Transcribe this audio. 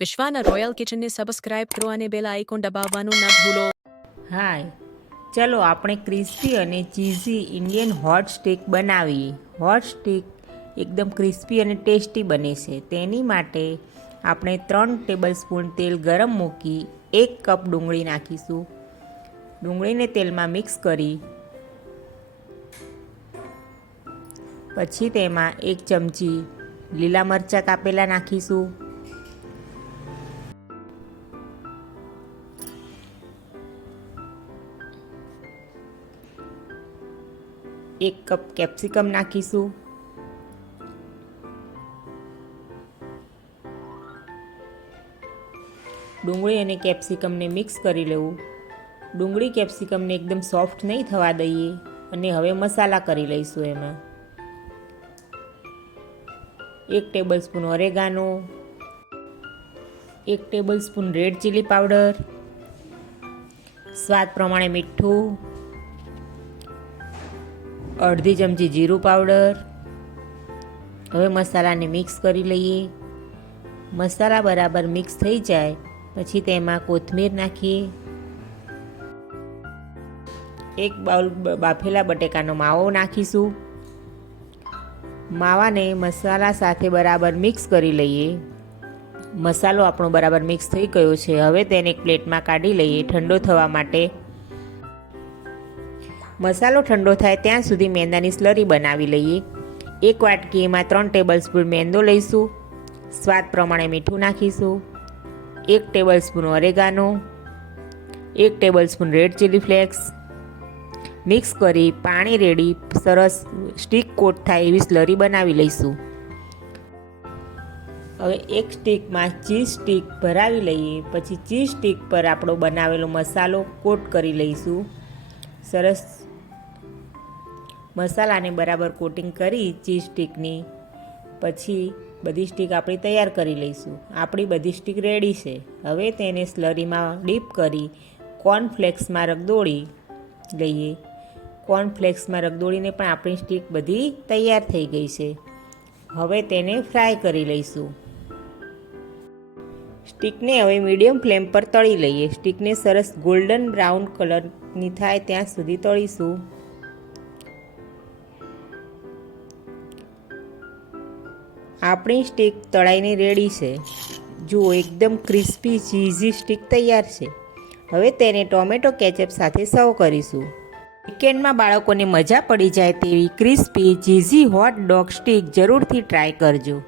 વિશ્વાના royal કિચનને subscribe કરો અને bell icon દબાવવાનું ન ભૂલો. હાય. ચલો આપણે ક્રિસ્પી અને ચીઝી ઇન્ડિયન હોટ સ્ટીક બનાવીએ. હોટ સ્ટીક એકદમ ક્રિસ્પી અને ટેસ્ટી બને છે. તેની માટે આપણે ત્રણ ટેબલ સ્પૂન તેલ ગરમ મૂકી એક કપ ડુંગળી નાખીશું. ડુંગળીને તેલમાં મિક્સ કરી પછી તેમાં એક ચમચી લીલા મરચાં કાપેલા નાખીશું. એક કપ કેપ્સિકમ નાખીશું. ડુંગળી અને કેપ્સિકમને મિક્સ કરી લેવું. ડુંગળી કેપ્સિકમને એકદમ સોફ્ટ નહીં થવા દઈએ અને હવે મસાલા કરી લઈશું એમાં. એક ટેબલ સ્પૂન ઓરેગાનો, એક table spoon red chilli powder, સ્વાદ પ્રમાણે મીઠું અડધી ચમચી જીરું પાવડર. હવે મસાલાને મિક્સ કરી લઈએ. મસાલા બરાબર મિક્સ થઈ જાય, પછી તેમાં કોથમીર નાખીએ. એક બાઉલ બાફેલા બટેકાનો માવો નાખીશું. માવાને મસાલા સાથે બરાબર મિક્સ કરી લઈએ. મસાલો આપણો બરાબર મિક્સ થઈ ગયો છે. હવે તેને એક પ્લેટમાં કાઢી લઈએ ઠંડો થવા માટે. મસાલો ઠંડો થાય ત્યાં સુધી મેંદાની સ્લરી બનાવી લઈએ. એક વાટકીમાં ત્રણ ટેબલ સ્પૂન મેંદો લઈશું. સ્વાદ પ્રમાણે મીઠું નાખીશું. એક ટેબલ સ્પૂન ઓરેગાનો. એક table spoon red chilli flakes. Mix કરી પાણી રેડી સરસ સ્ટીક કોટ થાય એવી સ્લરી બનાવી લઈશું. હવે એક સ્ટીકમાં ચીઝ સ્ટીક ભરાવી લઈએ. પછી ચીઝ સ્ટીક પર આપણો બનાવેલો મસાલો કોટ કરી લઈશું. સરસ મસાલાને બરાબર કોટિંગ કરી ચીઝ સ્ટીકની. પછી બધી સ્ટીક આપણી તૈયાર કરી લઈશું. આપણી બધી સ્ટીક રેડી છે. હવે તેને સ્લરીમાં ડીપ કરી કોર્નફ્લેક્સમાં રગદોળી લઈએ. કોર્નફ્લેક્સમાં રગદોળીને પણ આપણી સ્ટીક બધી તૈયાર થઈ ગઈ છે. હવે તેને ફ્રાય કરી લઈશું. સ્ટીકને હવે મીડિયમ ફ્લેમ પર તળી લઈએ. સ્ટીકને સરસ ગોલ્ડન બ્રાઉન કલરની થાય ત્યાં સુધી તળીશું. આપણી સ્ટીક તળાઈને રેડી છે. જુઓ, એકદમ ક્રિસ્પી ચીઝી સ્ટીક તૈયાર છે. હવે તેને ટોમેટો કેચઅપ સાથે સર્વ કરીશું. વીકેન્ડમાં બાળકોને મજા પડી જાય તેવી crispy cheesy hot dog stick જરૂરથી ટ્રાય કરજો.